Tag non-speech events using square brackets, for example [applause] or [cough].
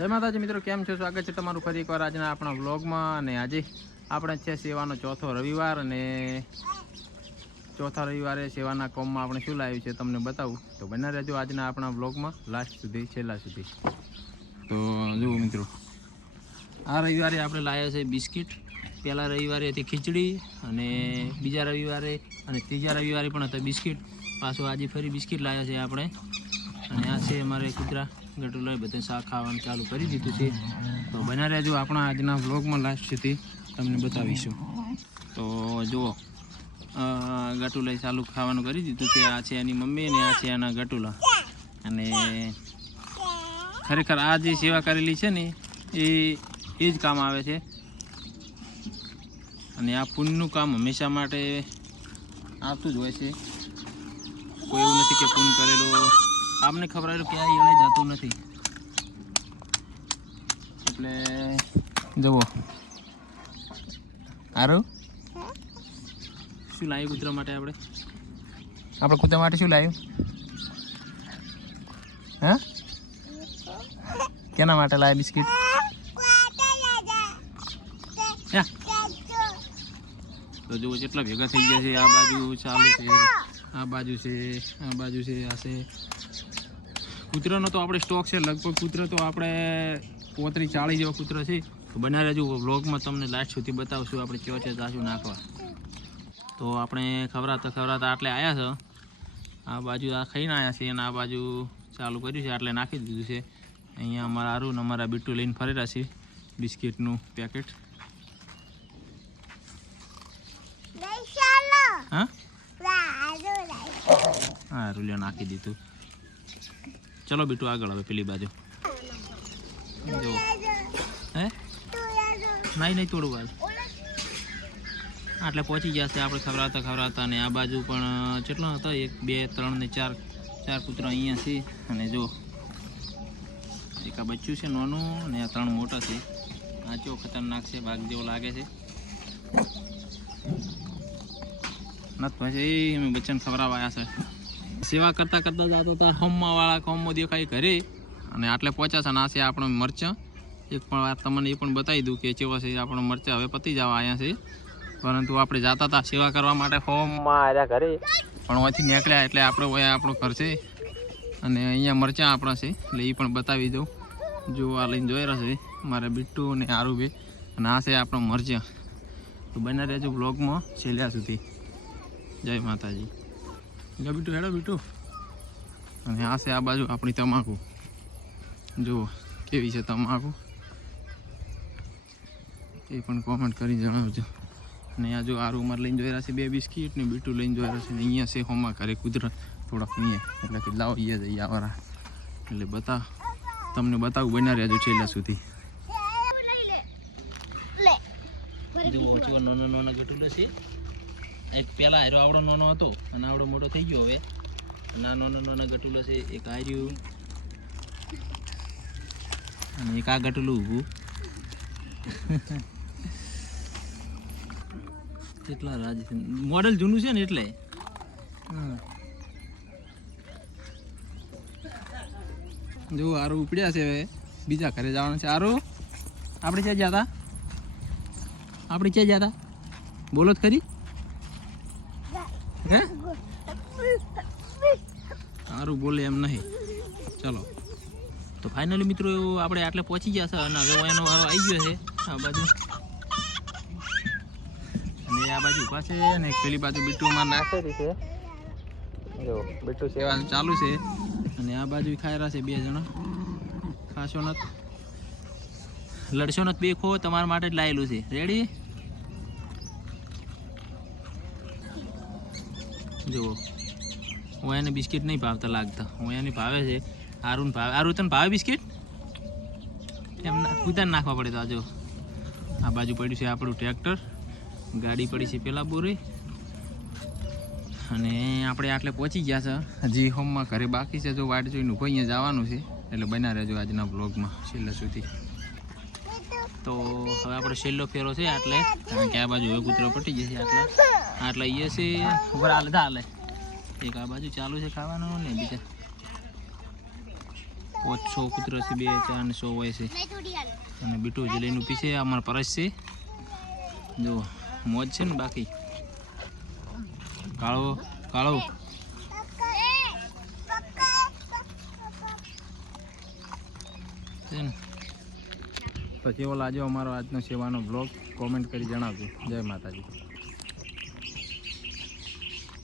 જય માતાજી, મિત્રો, કેમ છો? સ્વાગત છે તમારું ફરી એકવાર આજના આપણા વ્લોગમાં. અને આજે આપણે છે સેવાનો ચોથો રવિવાર અને ચોથા રવિવારે સેવાના કોમમાં આપણે શું લાવ્યું છે તમને બતાવું. તો બના રહેજો આજના આપણા વ્લોગમાં, લાસ્ટ સુધી, છેલ્લા સુધી. તો જુઓ, મિત્રો, આ રવિવારે આપણે લાવ્યા છે બિસ્કિટ. પહેલા રવિવારે હતી ખીચડી અને બીજા રવિવારે અને ત્રીજા રવિવારે પણ હતા બિસ્કિટ. પાછું આજે ફરી બિસ્કિટ લાવ્યા છે આપણે. અને આ છે અમારે કૂતરા. ગટુલાએ બધે શાક ખાવાનું ચાલુ કરી દીધું છે. તો બના રહેજો આપણા આજના વ્લોગમાં લાસ્ટ સુધી. તમને બતાવીશું. તો જુઓ ગટુલા ચાલુ ખાવાનું કરી દીધું છે. આ છે એની મમ્મી અને આ છે એના ગટુલા. અને ખરેખર આ જે સેવા કરેલી છે ને, એ એ જ કામ આવે છે. અને આ પૂનનું કામ હંમેશા માટે આવતું જ હોય છે. કોઈ એવું નથી કે પૂન કરેલું આપને ખબર કે આ એણે જતું નથી. એટલે, જુઓ. સારું શું લાવ્યું કૂતરા માટે આપણે? આપણે કૂતરા માટે શું લાવ્યું? હા? કેના માટે લાવ્યા બિસ્કિટ? તો જુઓ, કેટલા ભેગા થઈ ગયા છે. આ બાજુ ચાલુ છે. આ બાજુ છે આ બાજુ છે આ છે. કૂતરાનો તો આપણે સ્ટોક છે લગભગ કૂતરો તો આપણે પોત્રીસ ચાળીસ જેવો કૂતરો છે. તો બના રહેજો વ્લોગમાં તમને લાસ્ટ સુધી બતાવશું આપણે ચો છે જાશું નાખવા. તો આપણે ખવરાતા ખવરાતા આટલે આવ્યા છે. આ બાજુ આ ખાઈને આવ્યા છે અને આ બાજુ ચાલુ કર્યું છે આટલે નાખી દીધું છે. અહીંયા અમારા આરું ને અમારા બીટું લઈને ફરેલા છે બિસ્કિટનું પેકેટ હા? હા રૂલિયો નાખી દીધું. ચલો બીટુ આગળ હવે પેલી બાજુ. હે? નહીં નહીં તોડું વાર આટલે પહોંચી છે આપણે ખવડાવતા ખવડાવતા અને આ બાજુ પણ કેટલા હતા? એક, બે, ત્રણ ને ચાર ચાર કૂતરા અહીંયા છે. અને જો એક આ બચ્ચું છે, નાનું, અને આ ત્રણ મોટા છે. આ ચો ખતરનાક છે, ભાગ જેવો લાગે છે. નથી પછી અમે બચ્ચાને ખવડાવવા છે. સેવા કરતાં કરતાં જતો હતા હોમમાં વાળા હોમમાં દેખાય ઘરે. અને આટલે પહોંચ્યા છે અને આ છે આપણો મરચાં. એક પણ વાર તમને એ પણ બતાવી દઉં કે ચેવા છે આપણો મરચાં. હવે પતી જવા આવ્યા છે. પરંતુ આપણે જતા હતા સેવા કરવા માટે. હોમમાં આવ્યા ઘરે. પણ અહીંથી નીકળ્યા એટલે આપણે આપણો ઘર છે. અને અહીંયા મરચાં આપણા છે. એટલે એ પણ બતાવી દઉં. જો આ લઈને જોઈ રહ્યા છે મારા બિટ્ટુ અને આરુબે. અને આ છે આપણો મરચાં. તો બને રહેજો બ્લોગમાં છેલ્યા સુધી. જય માતાજી જા બીટું હેડો બીટું અને આ છે આ બાજુ આપણી તમાકુ જુઓ કેવી છે તમાકુ એ પણ કોમેન્ટ કરી જણાવજો અને આ જો આ રૂમર લઈને જોયેલા છે બે બિસ્કીટ ને બીટું લઈને જોયેલા રહ્યા છે ને અહીંયા છે હોમાં કરે કુદરત થોડાક અહીંયા એટલે કે લાવો અહીંયા જઈએ આવારા એટલે બતા તમને બતાવું બન્યા રહેજો છેલ્લા સુધી જુઓ નાનો નાનો ગટુલો છે એક પેલા હારો આવડો નાનો હતો અને આવડો મોટો થઈ ગયો હવે. નાનો નાનો ગટુલો છે, એક હાર્યું અને એક આ ગટુલું ઊભું. [laughs] કેટલા રાજ મોડેલ જૂનું છે ને એટલે. જો આરો ઉપડ્યા છે હવે. બીજા ઘરે જવાનું છે. આરો આપણે ક્યાં ગયા હતા? આપણે ક્યાં ગયા હતા? બોલો જ ખરી. આરું બોલે એમ નહીં. ચલો. તો ફાઇનલી મિત્રો, આપણે આટલે પહોંચી ગયા છે અને હવે એનો વારો આવી ગયો છે. આ બાજુ. અને આ બાજુ ઊભા છે અને પેલી બાજુ બીટુમાં નાખેલી છે. જો, બીટુ સેવા ચાલુ છે. અને આ બાજુ ખાયરા છે બે જણા. ખાશો નત લડશો નથી બે ખો, તમારા માટે જ લાયેલું છે. રેડી જુઓ. હું બિસ્કિટ નહીં ભાવતા લાગતા. હું એને ભાવે છે. આરુન ભાવે. આરુ તને ભાવે બિસ્કિટ? એમ કૂતાને નાખવા પડે તો આ જો. આ બાજુ પડ્યું છે આપણું ટ્રેક્ટર. ગાડી પડી છે પેલા બોરી. અને આપણે આટલે પહોંચી ગયા છે. હજી હોમમાં ઘરે બાકી છે. જો વાટ જોઈને કોઈ અહીંયા જવાનું છે. એટલે બના રહેજો આજના બ્લોગમાં છેલ્લા સુધી. તો હવે આપણે છેલ્લો ફેરો છે આટલે. કારણ કે આ બાજુ હવે કૂતરો પટી જશે આટલા. આટલા એ છે ઉપર હાલે હાલે. એક આ બાજુ ચાલુ છે ખાવાનું ને બીજા પાંચસો કૂતરો છે બે ચાર સો હોય છે. અને બીટું જલીનું પીછે અમારા પરસ છે. જો મોજ છે ને બાકી? કાળો કાળો. છે તો કેવો લાગ્યો અમારો આજનો સેવાનો બ્લોગ કોમેન્ટ કરી જણાવજો. જય માતાજી.